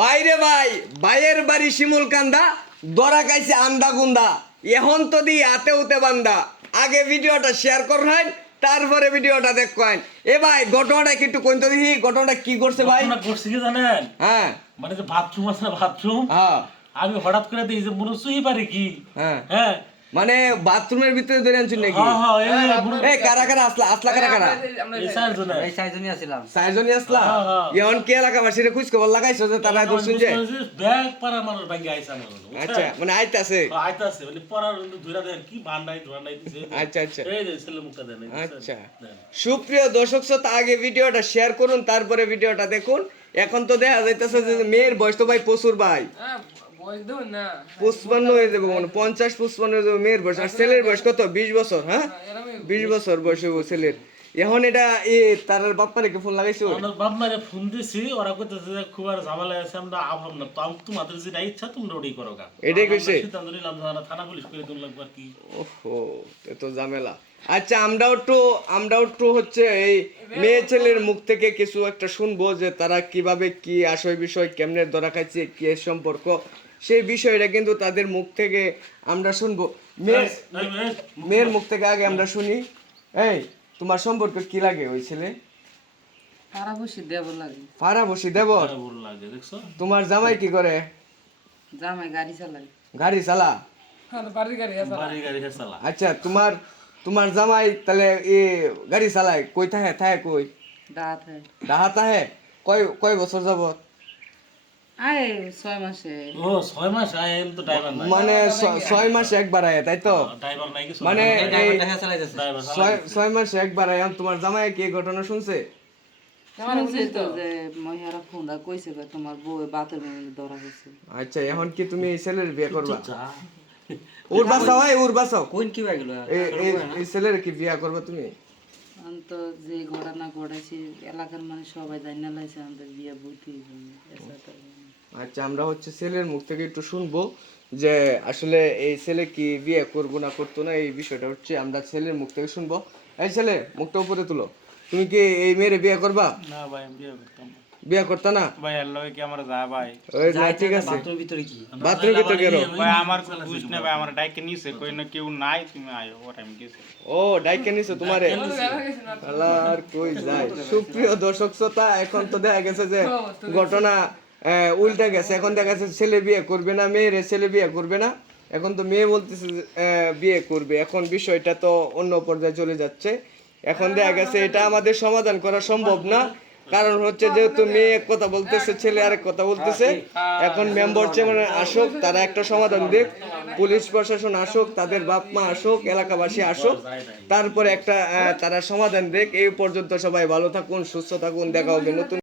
বাইরে ভাই বাইয়ের বাড়ি শিমুল কান্দা দরা খাইছে আন্দা গুন্দা এখন তো দি হাতে উতে বান্দা আগে ভিডিওটা শেয়ার করবেন তারপরে ভিডিওটা দেখবেন এ ভাই ঘটনাটা কি একটু কইতে দেখি ঘটনাটা কি করছে ভাই ঘটনা করছে কি জানেন হ্যাঁ মানে যে বাথরুম আছে না বাথরুম হ্যাঁ আমি হঠাৎ করে দেখি যে মনে সুই পারে কি হ্যাঁ হ্যাঁ মানে বাথরুমের ভিতরে ধরে আনছেন নাকি হ্যাঁ হ্যাঁ এই কারা কারা আসলা কারা কারা এই চারজনে এই চারজনই আছিলাম চারজনই আসলা হ্যাঁ, হ্যাঁ। এখন কি এলাকাবাসীর খোঁজ খবর লাগাইছো যে তারা ধরছেন যে ব্যাগ পারা মানুষ ভাঙ্গি আইছে আমার আচ্ছা মানে আইতাছে আইতাছে মানে পড়ার ধুরা দেন কি ভান্ডাই ধরাই দিছে আচ্ছা আচ্ছা এই যে ছেলে মুখটা দেন এই যে, আচ্ছা দেন। সুপ্রিয় দর্শক শ্রোতা আগে ভিডিওটা শেয়ার করুন তারপরে ভিডিওটা দেখুন এখন তো দেখা যাইতেছে যে মেয়ের বয়স তো ভাই প্রচুর ভাই 55 হয়ে যাবে মানে 50-55 হয়ে যাবে মেয়ের বয়স আর ছেলের বয়স কত 20 বছর হ্যাঁ 20 বছর বয়স হইব ছেলের এখন এটা তার বাপ্পারে কি ফোন লাগাইছো আমার বাপ মারে ফোন দিছি ওরা কইতেছে যে খুব আর ঝামেলা আছে আমরা আভাব না তো তোমাদের যেটা ইচ্ছা তোমরা ওটাই করো গা এটাই কইছে? সিদ্ধান্ত নিলাম যে থানা পুলিশ করে দিন লাগবে আর কি ওহো এ তো ঝামেলা আচ্ছা আমরাও একটু হচ্ছে এই মেয়ে ছেলের মুখ থেকে কিছু একটা শুনবো যে তারা কিভাবে কি আসল বিষয় কেমনে ধরা খাইছে কি এর সম্পর্ক সেই বিষয়টা কিন্তু তাদের মুখ থেকে আমরা শুনবো মেয়ের মুখ থেকে আগে আমরা শুনি এই তোমার সম্পর্ক কি লাগে ওই ছেলে পাড়া বসে দেব লাগে পাড়া বসি দেবর ভুল লাগে দেখছো তোমার জামাই কি করে জামাই গাড়ি চালায় গাড়ি চালা বাড়ি গাড়ি হেসালা আচ্ছা তোমার জামাই তাহলে গাড়ি চালায় কই থাকে কই দাঁত হয় ডাহাত আহে কয় বছর যাবত আয় 6 মাসে ও 6 মাস আয় এম তো ড্রাইভার নাই মানে 6 মাসে একবার আহে তাই তো ড্রাইভার নাই কিছু মানে ড্রাইভার 6 মাসে একবার আহে তোমার জামাই কি এই ঘটনা শুনছে শুনছি তো যে মহিলারা ফোনটা কইছে যে তোমার বউ বাতের মধ্যে ধরা গেছে আচ্ছা এখন কি তুমি এই ছেলের বিয়ে করবা যা ওর বাসাও হয় ওর বাসাও কোন কি হয়ে গেল এই ছেলের কি বিয়ে করবা তুমি তো যে ঘটনা ঘটাইছি এলাকার মানুষ সবাই জানা লাইছে আমাদের বিয়ে বুঝতেই আচ্ছা আমরা হচ্ছে ছেলের মুখ থেকে একটু শুনবো যে আসলে এই ছেলে কি বিয়ে করবো না করতো না এই বিষয়টা হচ্ছে আমরা ছেলের মুখ থেকে শুনবো এই ছেলে মুখটা উপরে তুলো তুমি কি এই মেয়েরে বিয়ে করবা না ভাই আমি বিয়ে করতাম না। বিয়ে করতা না ভাই আল্লাহ কি আমার যা ভাই ওই না ঠিক আছে তোর ভিতরে কি বাথরুম ভিতরে গেল ভাই আমার বুঝ না ভাই আমার ডাইকে নিছে কই না কেউ নাই তুমি আয়ো ওর আমি গেছি ও ডাইকে নিছো তোমারে আল্লাহর কই যায় সুপ্রিয় দর্শক শ্রোতা এখন তো দেখা গেছে যে ঘটনা উল্টা গেছে এখন দেখা গেছে ছেলে বিয়ে করবে না মেয়ের ছেলে বিয়ে করবে না এখন তো মেয়ে বলতেছে যে, বিয়ে করবে এখন বিষয়টা তো অন্য পর্যায়ে চলে যাচ্ছে এখন দেখা গেছে এটা আমাদের সমাধান করা সম্ভব না কারণ হচ্ছে যেহেতু মেয়ে এক কথা বলতেছে ছেলে আরেক কথা বলতেছে এখন মেম্বার চেয়ারম্যান আসুক তারা একটা সমাধান দিক পুলিশ প্রশাসন আসুক তাদের বাপ মা আসুক এলাকাবাসী আসুক তারপরে একটা তারা সমাধান দিক এই পর্যন্ত সবাই ভালো থাকুন সুস্থ থাকুন দেখা হবে নতুন